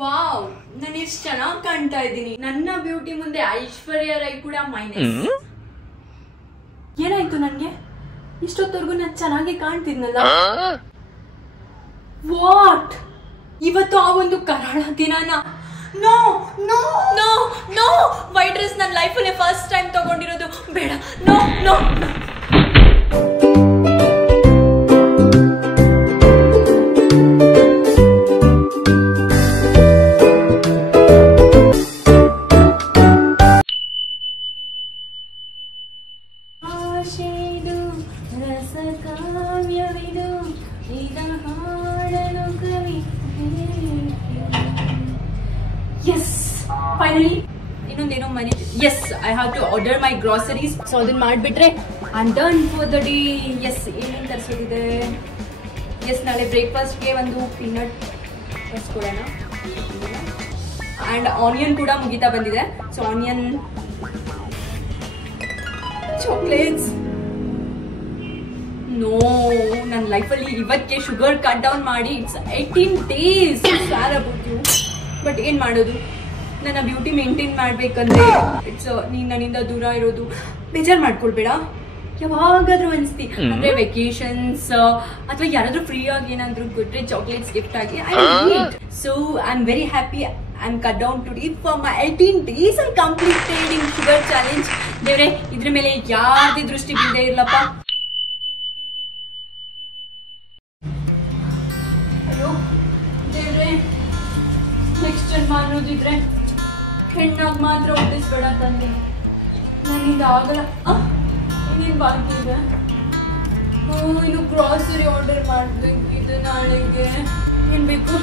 Wow, ನಾನು ಎಷ್ಟು ಚೆನ್ನಾಗಿ ಕಾಣ್ತಾ ಇದ್ದೀನಿ. ನನ್ನ ಬ್ಯೂಟಿ ಮುಂದೆ ಐಶ್ವರ್ಯ ರೈ ಕೂಡ ಮೈನಸ್. ಏನಾಯ್ತು ನನ್ಗೆ? ಇಷ್ಟೊತ್ತವರೆಗೂ ನಾನು ಚೆನ್ನಾಗಿ ಕಾಣ್ತಿದ್ನಲ್ಲ. ವಾಟ್, ಇವತ್ತು ಆ ಒಂದು ಕರಾಳ ದಿನಾನ? No no no no, white dress ನನ್ನ ಲೈಫಲ್ಲೇ ಫಸ್ಟ್ ಟೈಮ್ ತಗೊಂಡಿರೋದು. ಬೇಡ, ನೋ ನೋ. Finally, ಇನ್ನೊಂದೇನೋ ಮನೆ. Yes, I have to order my groceries. So ಅದನ್ನ ಮಾಡಿಬಿಟ್ರೆ I am done for the day. Yes, ಏನೇನು ತರಿಸೋದಿದೆ? ಎಸ್, ನಾಳೆ ಬ್ರೇಕ್ಫಾಸ್ಟ್ಗೆ ಒಂದು ಪೀನಟ್ ತರಿಸ್ಕೊಡೋಣ. ಆ್ಯಂಡ್ ಆನಿಯನ್ ಕೂಡ ಮುಗಿತಾ ಬಂದಿದೆ. So onion, chocolates. ನೋ, ನನ್ನ ಲೈಫಲ್ಲಿ ಇವಕ್ಕೆ ಶುಗರ್ ಕಟ್ ಡೌನ್ ಮಾಡಿ it's 18 days. Sorry about you. But ಏನು ಮಾಡೋದು, ನನ್ನ ಬ್ಯೂಟಿ ಮೇಂಟೈನ್ ಮಾಡ್ಬೇಕಂದ್ರೆ ಇಟ್ಸ್ ನೀನ್ ನನ್ನಿಂದ ದೂರ ಇರೋದು. ಬೇಜಾರು ಮಾಡ್ಕೊಳ್ಬೇಡ. ಯಾವಾಗಾದ್ರೂ ಅನ್ಸ್ತಿ ಅಂದ್ರೆ ವೆಕೇಶನ್ಸ್ ಅಥವಾ ಯಾರಾದ್ರೂ ಫ್ರೀ ಆಗಿ ಏನಾದ್ರು ಕೊಟ್ರೆ ಚಾಕ್ಲೇಟ್ಸ್ ಗಿಫ್ಟ್ ಆಗಿ I need. So I am very happy. I am cut down today for my 18 days. I completed in sugar challenge. ದೇವ್ರೆ, ಇದ್ರ ಮೇಲೆ ಯಾರದೇ ದೃಷ್ಟಿ ಬೀಳದೆ ಇರ್ಲಪ್ಪ. ಅಯ್ಯೋ ದೇವ್ರೆ, ನೆಕ್ಸ್ಟ್ ಜನ್ಮ ಅನ್ನೋದಿದ್ರೆ ಹೆಣ್ಣಾಗ ಮಾತ್ರ ಹುಟ್ಟಿಸ್ಬೇಡ ತಂದೆ. ನನ್ನಿಂದ ಆಗಲ್ಲ. ಇನ್ನೇನು ಬಾಕಿ ಇದೆ? ಇನ್ನು ಗ್ರಾಸರಿ ಆರ್ಡರ್ ಮಾಡ್ಬೇಕು. ಇದು ನಾಳೆಗೆ ಏನ್ ಬೇಕು?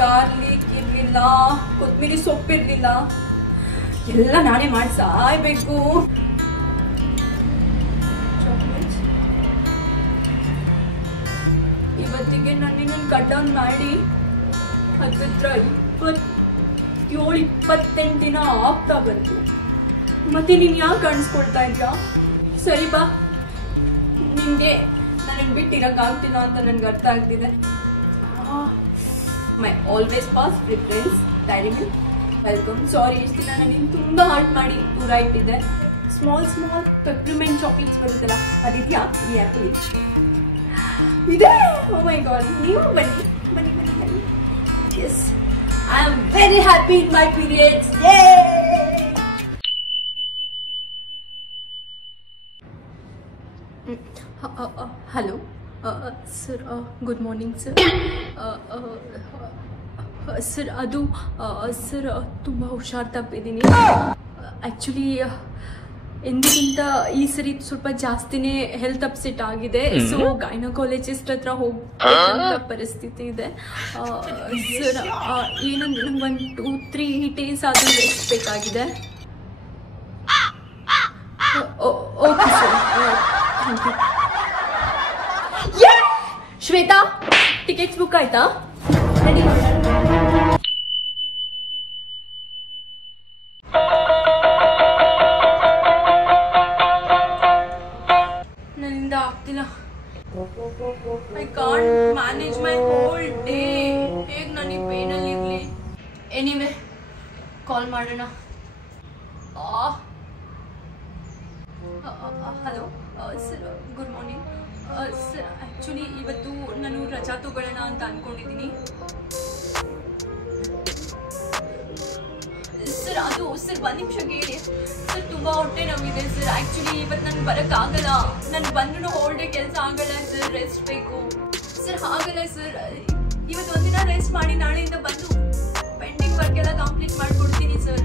ಗಾರ್ಲಿಕ್ ಇರ್ಲಿಲ್ಲ, ಕೊತ್ತಂಬರಿ ಸೊಪ್ಪಿರ್ಲಿಲ್ಲ, ಎಲ್ಲ ನಾನೇ ಮಾಡಿ ಸಾಯ್ಬೇಕು. ಚಾಕ್ಲೇಟ್ಸ್ ಇವತ್ತಿಗೆ ನನ್ನ ಕಟ್ ಡೌನ್ ಮಾಡಿ ಹತ್ತಿರ 27-28 ದಿನ ಆಗ್ತಾ ಬಂತು. ಮತ್ತೆ ನೀನ್ ಯಾಕೆ ಕಾಣಿಸ್ಕೊಳ್ತಾ ಇದ್ಯಾ? ಸರಿ ಬಾ, ನಿನ್ಗೆ ನನಗೆ ಬಿಟ್ಟಿರಕ್ಕಾಗ್ತಿಲ್ಲ ಅಂತ ನನ್ಗೆ ಅರ್ಥ ಆಗ್ತಿದೆ. My always pass preference Dairy Milk. Welcome. Sorry, ಇಷ್ಟು ದಿನ ನಾನು ತುಂಬಾ ಹಾರ್ಟ್ ಮಾಡಿ ದೂರ ಇಟ್ಟಿದ್ದೆ. ಸ್ಮಾಲ್ ಸ್ಮಾಲ್ ಪೆಪ್ರಿಮೆಂಟ್ ಚಾಕ್ಲೇಟ್ಸ್ ಬರುತ್ತಲ್ಲ, ಅದಿದ್ಯಾ ಈ ಆ್ಯಪಲ್ಲಿ? ಇದೆ. ಓ ಮೈ ಗಾಡ್, ನೀವು ಬನ್ನಿ ಬನ್ನಿ ಬನ್ನಿ ಬನ್ನಿ. Yes, I am very happy in my periods. Yay! Hello, sir. Good morning, sir. Sir, adu sir ತುಂಬಾ ಹುಷಾರ್ ತಪ್ಪಿದ್ದೀನಿ. ಆಕ್ಚುಲಿ ಎಂದಿಗಿಂತ ಈ ಸರಿ ಸ್ವಲ್ಪ ಜಾಸ್ತಿನೇ ಹೆಲ್ತ್ ಅಪ್ಸೆಟ್ ಆಗಿದೆ. ಸೊ ಗೈನಕಾಲಜಿಸ್ಟ್ ಹತ್ರ ಹೋಗೋ ಪರಿಸ್ಥಿತಿ ಇದೆ. ಸರ್, ಏನಂದ್ರೆ ನಂಗೆ 1-2-3 days ಆದರೂ ರೆಸ್ಟ್ ಬೇಕಾಗಿದೆ. Okay sir, thank you. Shweta, tickets book ಆಯ್ತಾ? ರೆಡಿ. ಆಗ್ತಿಲ್ಲ. I can't manage my whole day. ಹೇಗೆ ನನಗೆ ಪೇನಲ್ಲಿ ಇರಲಿ? ಎನಿವೆ, ಕಾಲ್ ಮಾಡೋಣ. Hello sir, good morning sir. Actually ಇವತ್ತು ನಾನು ರಜಾ ತಗೊಳ್ಳೋಣ ಅಂತ ಅಂದ್ಕೊಂಡಿದ್ದೀನಿ ಸರ್. ಅದು ಸರ್, 1 ನಿಮಿಷ ಕೇಳಿ ಸರ್. ತುಂಬ ಹೊಟ್ಟೆ ನೋವಿದೆ ಸರ್. ಆ್ಯಕ್ಚುಲಿ ಇವತ್ತು ನಾನು ಬರೋಕ್ಕಾಗಲ್ಲ. ನಾನು ಬಂದ್ರೂ ಹೋಲ್ ಡೇ ಕೆಲಸ ಆಗಲ್ಲ ಸರ್. ರೆಸ್ಟ್ ಬೇಕು ಸರ್. ಆಗಲ್ಲ ಸರ್, ಇವತ್ತು ಒಂದಿನ ರೆಸ್ಟ್ ಮಾಡಿ ನಾಳೆಯಿಂದ ಬಂದು ಪೆಂಡಿಂಗ್ ವರ್ಕ್ ಎಲ್ಲ ಕಂಪ್ಲೀಟ್ ಮಾಡಿಕೊಡ್ತೀನಿ ಸರ್.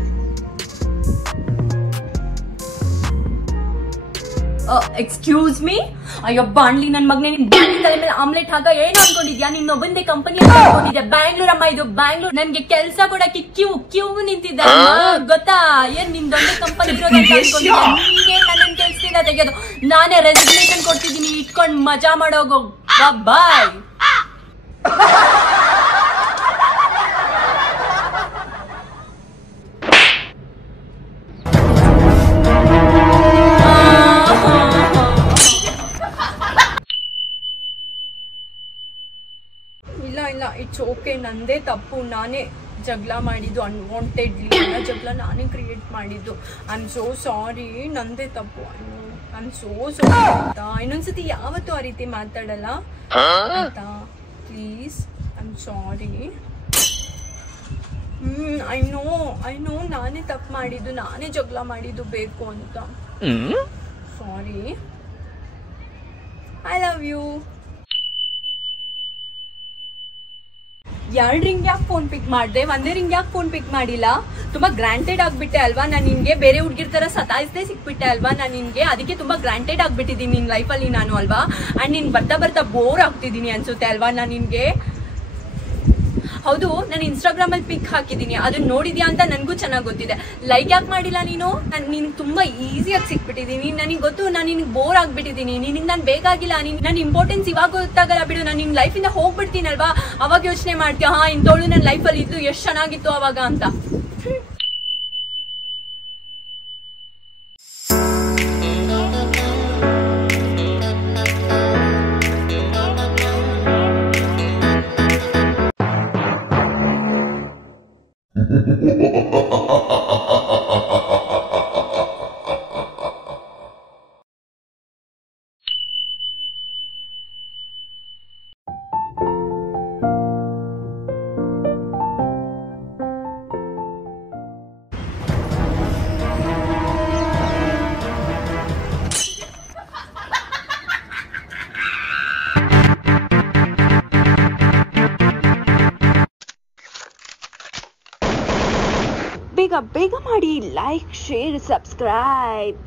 Excuse me? ಅಯ್ಯೋ ಬಾಣ್ಲಿ ನನ್ನ ಮಗನೇ, ನಿನ್ ತಲೆ ಮೇಲೆ ಆಮ್ಲೆಟ್ ಹಾಕ ಏನು ಅನ್ಕೊಂಡಿದ್ಯಾ? ನಿನ್ನೊಬ್ಬಂದೇ ಕಂಪನಿ ಅನ್ಕೊಂಡಿದ್ಯಾ? ಬ್ಯಾಂಗ್ಳೂರ್ ಅಮ್ಮ, ಇದು ಬ್ಯಾಂಗ್ಳೂರ್. ನನ್ಗೆ ಕೆಲಸ ಕೊಡಕ್ಕೆ ಕ್ಯೂ ನಿಂತಿದ್ದ ಗೊತ್ತಾ? ಏನ್ ನಿಂದೊಂದೇ ಕಂಪನಿ ಇರೋದು ಅಂತ ಅನ್ಕೊಂಡಿದ್ಯಾ? ನೀನೇ ನನ್ನ ಕೆಲ್ಸದಿಂದ ತೆಗೆಯೋದು. ನಾನೇ ರೆಸಿಗ್ನೇಷನ್ ಕೊಡ್ತಿದ್ದೀನಿ. ಇಟ್ಕೊಂಡ್ ಮಜಾ ಮಾಡೋಗೋ. ಬಾಯ್. ಇಲ್ಲ, ಇಟ್ಸ್ ಓಕೆ ನಂದೇ ತಪ್ಪು, ನಾನೇ ಜಗಳ ಮಾಡಿದ್ದು ಅನ್ವಾಂಟೆಡ್ಲಿ, ನನ್ನ ಜಗಳ ನಾನೇ ಕ್ರಿಯೇಟ್ ಮಾಡಿದ್ದು. ಐ ಆಮ್ ಸೋ ಸಾರಿ, ನಂದೇ ತಪ್ಪು. ಐ ಆಮ್ ಸೋ ಸಾರಿ ಆಯ್ತಾ. ಇನ್ನೊಂದ್ಸತಿ ಯಾವತ್ತೂ ಆ ರೀತಿ ಮಾತಾಡಲ್ಲ ಆಯ್ತಾ, please. I am sorry. I know ನಾನೇ ತಪ್ಪು ಮಾಡಿದ್ದು, ನಾನೇ ಜಗಳ ಮಾಡಿದ್ದು ಬೇಕು ಅಂತ. Sorry. I love you. 2 ring ಯಾಕೆ ಫೋನ್ ಪಿಕ್ ಮಾಡಿದೆ, 1 ರಿಂಗ್ ಯಾಕೆ ಫೋನ್ ಪಿಕ್ ಮಾಡಿಲ್ಲ? ತುಂಬಾ ಗ್ರಾಂಟೆಡ್ ಆಗ್ಬಿಟ್ಟೆ ಅಲ್ವಾ ನಾನು ನಿನ್ಗೆ, ಬೇರೆ ಹುಡುಗಿರ್ ತರ ಸತಾಯಿಸದೆ ಸಿಕ್ಬಿಟ್ಟೆ ಅಲ್ವಾ ನಾನು ನಿನ್ಗೆ, ಅದಕ್ಕೆ ತುಂಬಾ ಗ್ರಾಂಟೆಡ್ ಆಗ್ಬಿಟ್ಟಿದ್ದೀನಿ ನಿನ್ ಲೈಫಲ್ಲಿ ನಾನು ಅಲ್ವಾ. ಅಂಡ್ ನೀನ್ ಬರ್ತಾ ಬರ್ತಾ ಬೋರ್ ಆಗ್ತಿದ್ದೀನಿ ಅನ್ಸುತ್ತೆ ಅಲ್ವಾ ನಾನು ನಿನ್ಗೆ. ಹೌದು, ನಾನು ಇನ್ಸ್ಟಾಗ್ರಾಮ್ ಅಲ್ಲಿ ಪಿಕ್ ಹಾಕಿದ್ದೀನಿ, ಅದನ್ನ ನೋಡಿದ್ಯಾ ಅಂತ ನನಗೂ ಚೆನ್ನಾಗಿ ಗೊತ್ತಿದೆ. ಲೈಕ್ ಯಾಕೆ ಮಾಡಿಲ್ಲ ನೀನು? ನಾನು ನಿನ್ಗೆ ತುಂಬಾ ಈಸಿಯಾಗಿ ಸಿಕ್ಬಿಟ್ಟಿದ್ದೀನಿ, ನನಗೆ ಗೊತ್ತು ನಾನು ನಿನ್ಗೆ ಬೋರ್ ಆಗ್ಬಿಟ್ಟಿದ್ದೀನಿ, ನಿನಗೆ ನಾನು ಬೇಕಾಗಿಲ್ಲ, ನನ್ನ ಇಂಪಾರ್ಟೆನ್ಸ್ ಇವಾಗ ಗೊತ್ತಾಗಲ್ಲ ಬಿಡು. ನಾನು ನಿನ್ನ ಲೈಫಿಂದ ಹೋಗ್ಬಿಡ್ತೀನಲ್ವಾ, ಅವಾಗ ಯೋಚನೆ ಮಾಡ್ತೀಯ ಹಾ ಇಂಥವಳು ನನ್ನ ಲೈಫಲ್ಲಿ ಇದ್ದು ಎಷ್ಟು ಚೆನ್ನಾಗಿತ್ತು ಅವಾಗ ಅಂತ. ಬೇಗ ಬೇಗ ಮಾಡಿ, ಲೈಕ್, ಶೇರ್, ಸಬ್ಸ್ಕ್ರೈಬ್.